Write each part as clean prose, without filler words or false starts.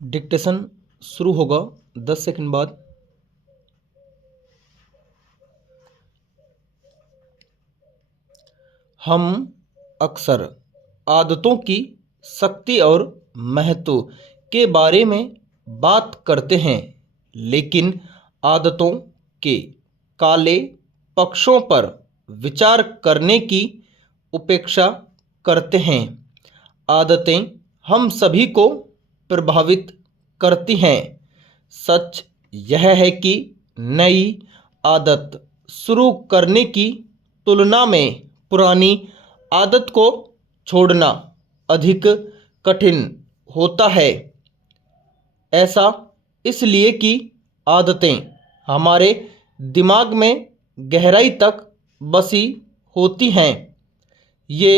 Dictation शुरू होगा 10 second बाद। हम अक्सर आदतों की शक्ति और महत्व के बारे में बात करते हैं, लेकिन आदतों के काले पक्षों पर विचार करने की उपेक्षा करते हैं। आदतें हम सभी को प्रभावित करती हैं। सच यह है कि नई आदत शुरू करने की तुलना में पुरानी आदत को छोड़ना अधिक कठिन होता है। ऐसा इसलिए कि आदतें हमारे दिमाग में गहराई तक बसी होती हैं। ये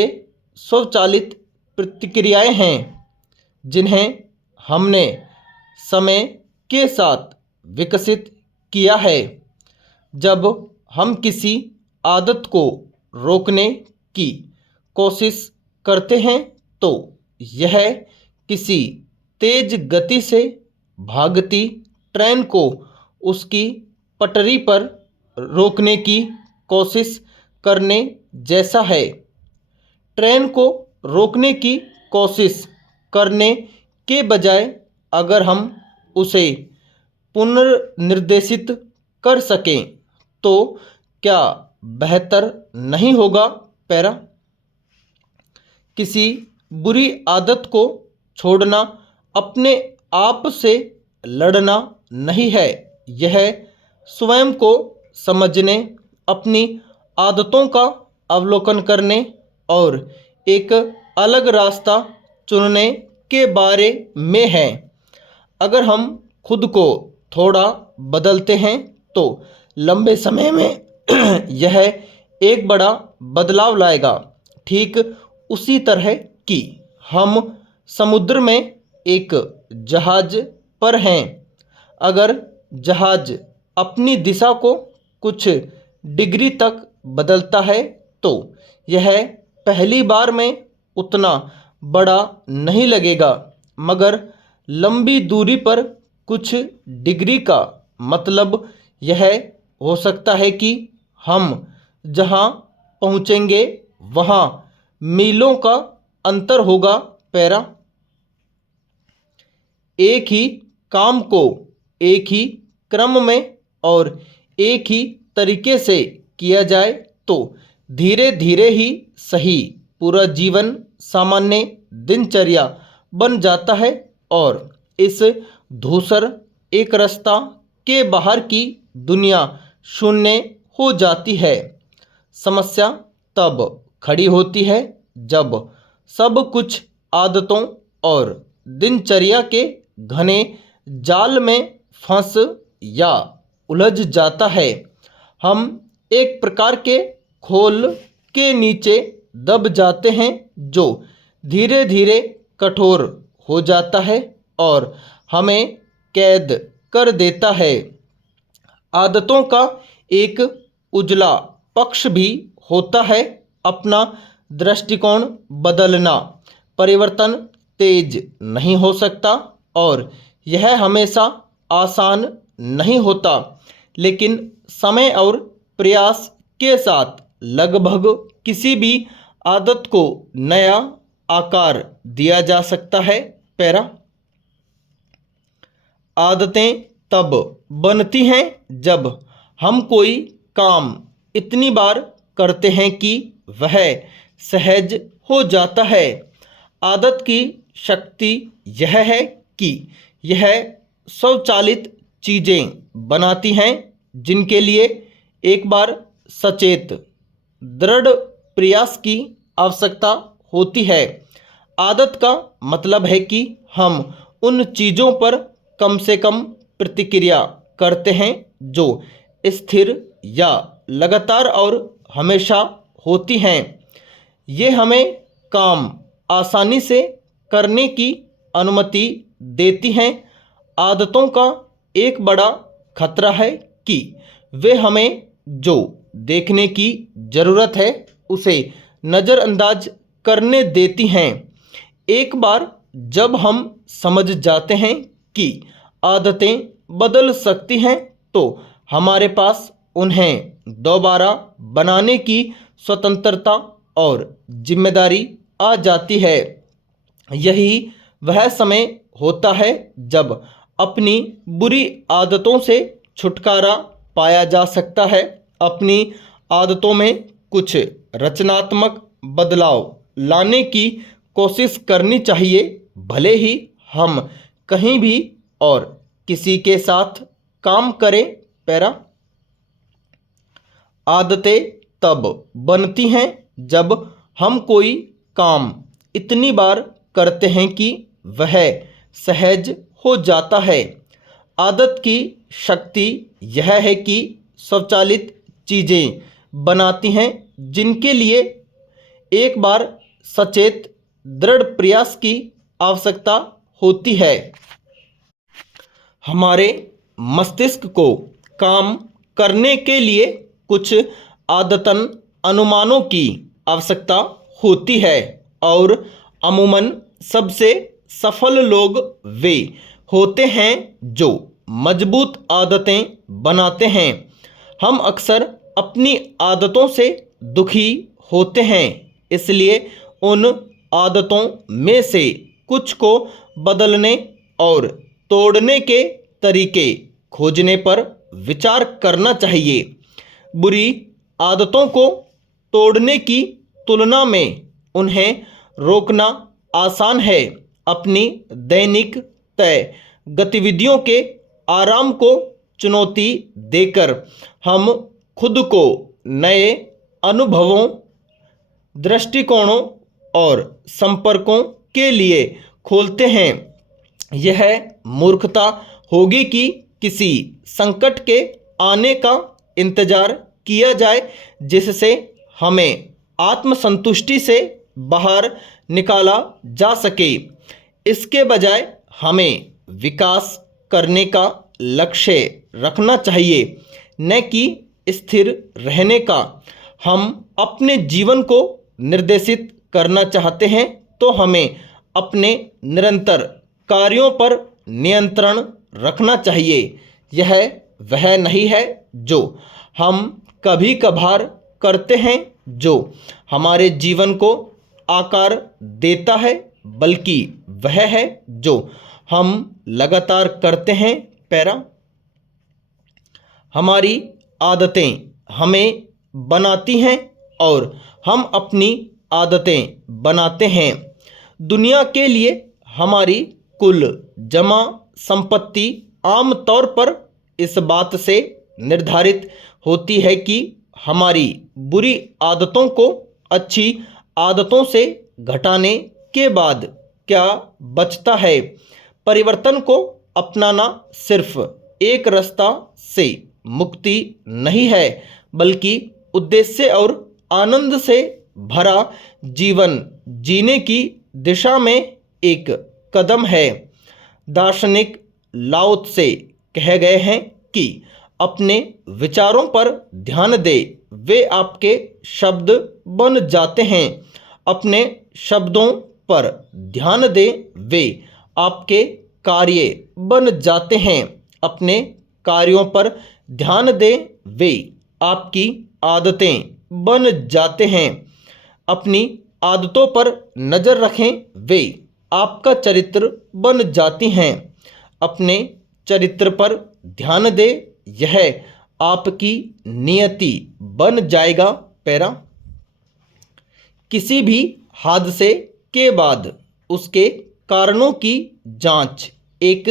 स्वचालित प्रतिक्रियाएं हैं जिन्हें हमने समय के साथ विकसित किया है। जब हम किसी आदत को रोकने की कोशिश करते हैं तो यह किसी तेज गति से भागती ट्रेन को उसकी पटरी पर रोकने की कोशिश करने जैसा है। ट्रेन को रोकने की कोशिश करने के बजाय अगर हम उसे पुनर्निर्देशित कर सकें तो क्या बेहतर नहीं होगा? पैरा किसी बुरी आदत को छोड़ना अपने आप से लड़ना नहीं है। यह स्वयं को समझने, अपनी आदतों का अवलोकन करने और एक अलग रास्ता चुनने के बारे में है। अगर हम खुद को थोड़ा बदलते हैं तो लंबे समय में यह एक बड़ा बदलाव लाएगा। ठीक उसी तरह कि हम समुद्र में एक जहाज पर हैं। अगर जहाज अपनी दिशा को कुछ डिग्री तक बदलता है तो यह पहली बार में उतना बड़ा नहीं लगेगा, मगर लंबी दूरी पर कुछ डिग्री का मतलब यह हो सकता है कि हम जहां पहुंचेंगे वहां मीलों का अंतर होगा। पैरा एक ही काम को एक ही क्रम में और एक ही तरीके से किया जाए तो धीरे धीरे ही सही पूरा जीवन सामान्य दिनचर्या बन जाता है और इस धूसर एक रास्ता के बाहर की दुनिया शून्य हो जाती है। समस्या तब खड़ी होती है जब सब कुछ आदतों और दिनचर्या के घने जाल में फंस या उलझ जाता है। हम एक प्रकार के खोल के नीचे दब जाते हैं जो धीरे धीरे कठोर हो जाता है और हमें कैद कर देता है। आदतों का एक उजला पक्ष भी होता है, अपना दृष्टिकोण बदलना। परिवर्तन तेज नहीं हो सकता और यह हमेशा आसान नहीं होता, लेकिन समय और प्रयास के साथ लगभग किसी भी आदत को नया आकार दिया जा सकता है। पैरा आदतें तब बनती हैं जब हम कोई काम इतनी बार करते हैं कि वह सहज हो जाता है। आदत की शक्ति यह है कि यह स्वचालित चीज़ें बनाती हैं जिनके लिए एक बार सचेत दृढ़ प्रयास की आवश्यकता होती है। आदत का मतलब है कि हम उन चीज़ों पर कम से कम प्रतिक्रिया करते हैं जो स्थिर या लगातार और हमेशा होती हैं। ये हमें काम आसानी से करने की अनुमति देती हैं। आदतों का एक बड़ा खतरा है कि वे हमें जो देखने की ज़रूरत है उसे नज़रअंदाज करने देती हैं। एक बार जब हम समझ जाते हैं कि आदतें बदल सकती हैं तो हमारे पास उन्हें दोबारा बनाने की स्वतंत्रता और जिम्मेदारी आ जाती है। यही वह समय होता है जब अपनी बुरी आदतों से छुटकारा पाया जा सकता है। अपनी आदतों में कुछ रचनात्मक बदलाव लाने की कोशिश करनी चाहिए, भले ही हम कहीं भी और किसी के साथ काम करें। पैरा आदतें तब बनती हैं जब हम कोई काम इतनी बार करते हैं कि वह सहज हो जाता है। आदत की शक्ति यह है कि स्वचालित चीज़ें बनाती हैं जिनके लिए एक बार सचेत दृढ़ प्रयास की आवश्यकता होती है। हमारे मस्तिष्क को काम करने के लिए कुछ आदतन अनुमानों की आवश्यकता होती है और अमूमन सबसे सफल लोग वे होते हैं जो मजबूत आदतें बनाते हैं। हम अक्सर अपनी आदतों से दुखी होते हैं, इसलिए उन आदतों में से कुछ को बदलने और तोड़ने के तरीके खोजने पर विचार करना चाहिए। बुरी आदतों को तोड़ने की तुलना में उन्हें रोकना आसान है। अपनी दैनिक तय गतिविधियों के आराम को चुनौती देकर हम खुद को नए अनुभवों, दृष्टिकोणों और संपर्कों के लिए खोलते हैं। यह मूर्खता होगी कि किसी संकट के आने का इंतजार किया जाए जिससे हमें आत्मसंतुष्टि से बाहर निकाला जा सके। इसके बजाय हमें विकास करने का लक्ष्य रखना चाहिए, न कि स्थिर रहने का। हम अपने जीवन को निर्देशित करना चाहते हैं तो हमें अपने निरंतर कार्यों पर नियंत्रण रखना चाहिए। यह वह नहीं है जो हम कभी कभार करते हैं जो हमारे जीवन को आकार देता है, बल्कि वह है जो हम लगातार करते हैं। पैरा हमारी आदतें हमें बनाती हैं और हम अपनी आदतें बनाते हैं। दुनिया के लिए हमारी कुल जमा संपत्ति आम तौर पर इस बात से निर्धारित होती है कि हमारी बुरी आदतों को अच्छी आदतों से घटाने के बाद क्या बचता है। परिवर्तन को अपनाना सिर्फ एक रास्ता से मुक्ति नहीं है, बल्कि उद्देश्य और आनंद से भरा जीवन जीने की दिशा में एक कदम है। दार्शनिक लाओ त्से कह गए हैं कि अपने विचारों पर ध्यान दे, वे आपके शब्द बन जाते हैं। अपने शब्दों पर ध्यान दे, वे आपके कार्य बन जाते हैं। अपने कार्यों पर ध्यान दे, वे आपकी आदतें बन जाते हैं। अपनी आदतों पर नज़र रखें, वे आपका चरित्र बन जाती हैं। अपने चरित्र पर ध्यान दे, यह आपकी नियति बन जाएगा। पैरा किसी भी हादसे के बाद उसके कारणों की जांच एक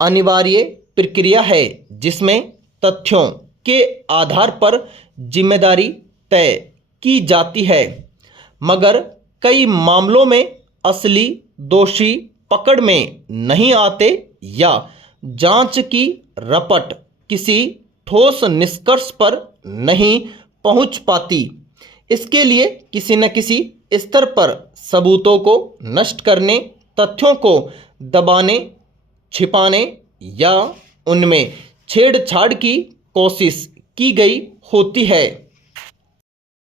अनिवार्य प्रक्रिया है जिसमें तथ्यों के आधार पर जिम्मेदारी तय की जाती है, मगर कई मामलों में असली दोषी पकड़ में नहीं आते या जांच की रपट किसी ठोस निष्कर्ष पर नहीं पहुंच पाती। इसके लिए किसी न किसी स्तर पर सबूतों को नष्ट करने, तथ्यों को दबाने, छिपाने या उनमें छेड़छाड़ की कोशिश की गई होती है।